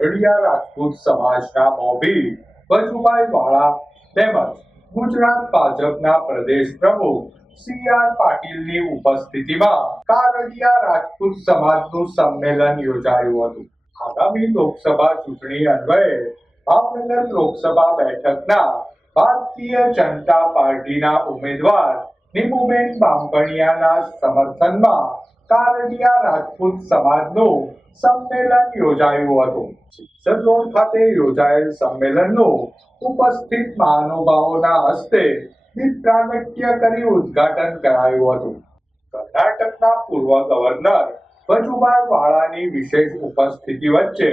કાકડિયા રાજપૂત સમાજના મોભી વજુભાઈ વાળા તેમજ ગુજરાત ભાજપના પ્રદેશ પ્રમુખ સી આર પાટીલની ઉપસ્થિતિમાં કારડિયા રાજપૂત સમાજનું સંમેલન યોજાયું હતું. આગામી લોકસભા ચૂંટણી અન્વયે ભાવનગર લોકસભા બેઠકના ભારતીય જનતા પાર્ટીના ઉમેદવાર નિમુબેન બામકણિયાના સમર્થનમાં કારડિયા રાજપૂત સમાજનું સંમેલન યોજાયું હતું. સિત્સર રોડ ખાતે યોજાયેલ સંમેલનનું ઉપસ્થિત મહાનુભાવોના હસ્તે દીપ કરી ઉદ્ઘાટન કરાયું હતું. કર્ણાટકના પૂર્વ ગવર્નર વજુભાઈ વાળાની વિશેષ ઉપસ્થિતિ વચ્ચે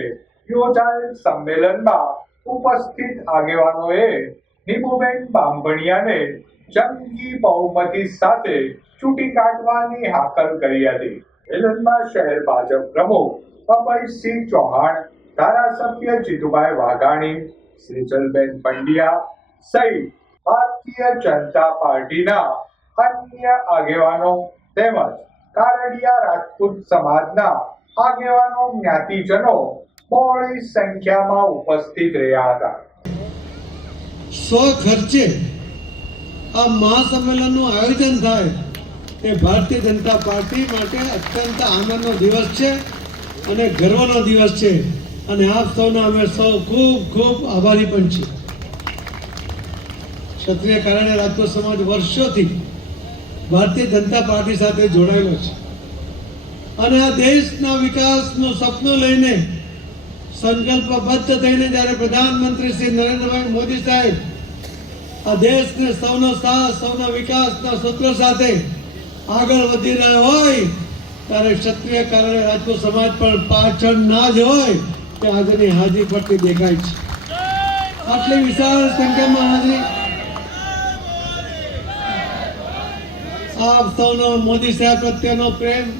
યોજાયેલ સંમેલનમાં ઉપસ્થિત આગેવાનોએ નીમુબેન બાંભણિયાને જંગી બહુમતી સાથે ચૂંટી કાઢવાની હાકલ કરી હતી. એલનમાં શહેર ભાજપ પ્રમુખ અભયસિંહ ચૌહાણ, ધારાસભ્ય જીતુભાઈ વાઘાણી, શ્રીજલબેન પંડ્યા સહિત ભારતીય જનતા પાર્ટીના અન્ય આગેવાનો તેમજ કારડિયા રાજપૂત સમાજના આગેવાનો, જ્ઞાતિજનો બહોળી સંખ્યામાં ઉપસ્થિત રહ્યા હતા. સ્વખર્ચે આ મહાસંમેલનનું આયોજન થાય એ ભારતીય જનતા પાર્ટી માટે અત્યંત આનંદનો દિવસ છે અને ગર્વનો દિવસ છે. અને આપ સૌના અમે સૌ ખૂબ ખૂબ આભારી પણ છીએ. ક્ષત્રિય કારણે રાજકોટ સમાજ વર્ષોથી ભારતીય જનતા પાર્ટી સાથે જોડાયેલો છે. અને આ દેશના વિકાસનું સપનું લઈને સંકલ્પબદ્ધ થઈને જ્યારે પ્રધાનમંત્રી શ્રી નરેન્દ્રભાઈ મોદી સાહેબ આ દેશને સૌનો સાથ, સૌના વિકાસના સૂત્ર સાથે આગળ વધી રહ્યા હોય, ત્યારે ક્ષત્રિય કારણે રાજકોટ સમાજ પણ પાછળ ના જ હોય તે આજની હાજરી પડતી દેખાય છે. આટલી વિશાળ સંખ્યામાં હાજરી. આપ સૌનો મોદી સાહેબ પ્રત્યેનો પ્રેમ,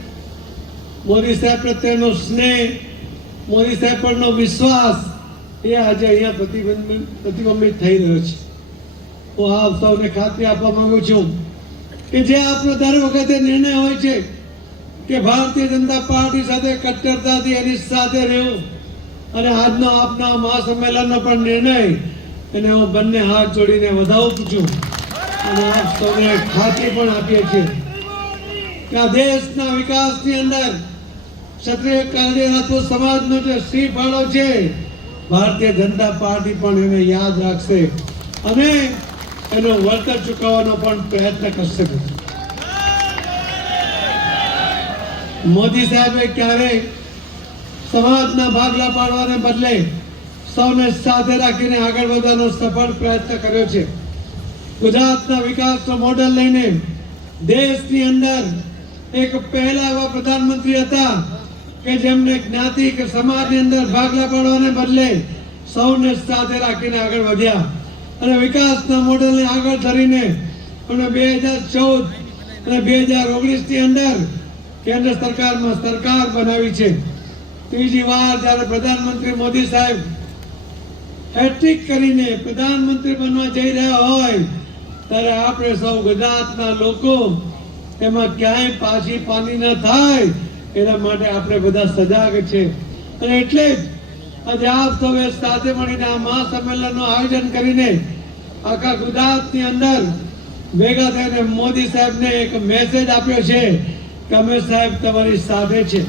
મોદી સાહેબ પ્રત્યેનો સ્નેહ, મોદી સાહેબ પરનો વિશ્વાસ, એ આજે અહીંયા પ્રતિબંધિત પ્રતિબંબિત થઈ રહ્યો છે. હું આપ સૌને ખાતરી આપવા માંગુ છું કે જે આપનો દર વખતે નિર્ણય હોય છે કે ભારતીય જનતા પાર્ટી સાથે કટ્ટરતાથી એની સાથે રહેવું અને આજનો આપના મહાસંમેલનનો પણ નિર્ણય એને હું બંને હાથ જોડીને વધાવું છું અને આપ સૌને ખાતરી પણ આપીએ છીએ કે આ દેશના વિકાસની અંદર ક્ષત્રિય કારણે રાજપૂત સમાજનો જે શ્રી ફાળો છે, ભારતીય જનતા પાર્ટી પણ એને યાદ રાખશે. અને એનો વળતર ચૂકવવાનો પણ પ્રયત્ન કરશે મોદી સાહેબે ક્યારેય સમાજના ભાગલા પાડવાને બદલે સૌને સાથે રાખીને આગળ વધવાનો સફળ પ્રયત્ન કર્યો છે. ગુજરાતના વિકાસનો મોડેલ લઈને દેશની અંદર એક પહેલા એવા પ્રધાનમંત્રી હતા કે જેમને જ્ઞાતિ કે સમાજની અંદર ભાગલા પાડવાને બદલે સૌને સાથે રાખીને આગળ વધ્યા. અને વિકાસના મોડેલને આગળ ધરીને અને બે હજાર ચૌદ અને બે હજાર ઓગણીસની અંદર કેન્દ્ર સરકારમાં સરકાર બનાવી છે. ત્રીજી વાર જ્યારે પ્રધાનમંત્રી મોદી સાહેબ હેટ્રિક કરીને પ્રધાનમંત્રી બનવા જઈ રહ્યા હોય, ત્યારે આપણે સૌ ગુજરાતના લોકો એમાં ક્યાંય પાછી પાની ન થાય. એના માટે આપણે બધા સજાગ છે. અને એટલે જ આજે આપ સૌએ સાથે મળીને આ મહાસંમેલનનું આયોજન કરીને આખા ગુજરાતની અંદર ભેગા થઈને મોદી સાહેબને એક મેસેજ આપ્યો છે કે અમે સાહેબ તમારી સાથે છે.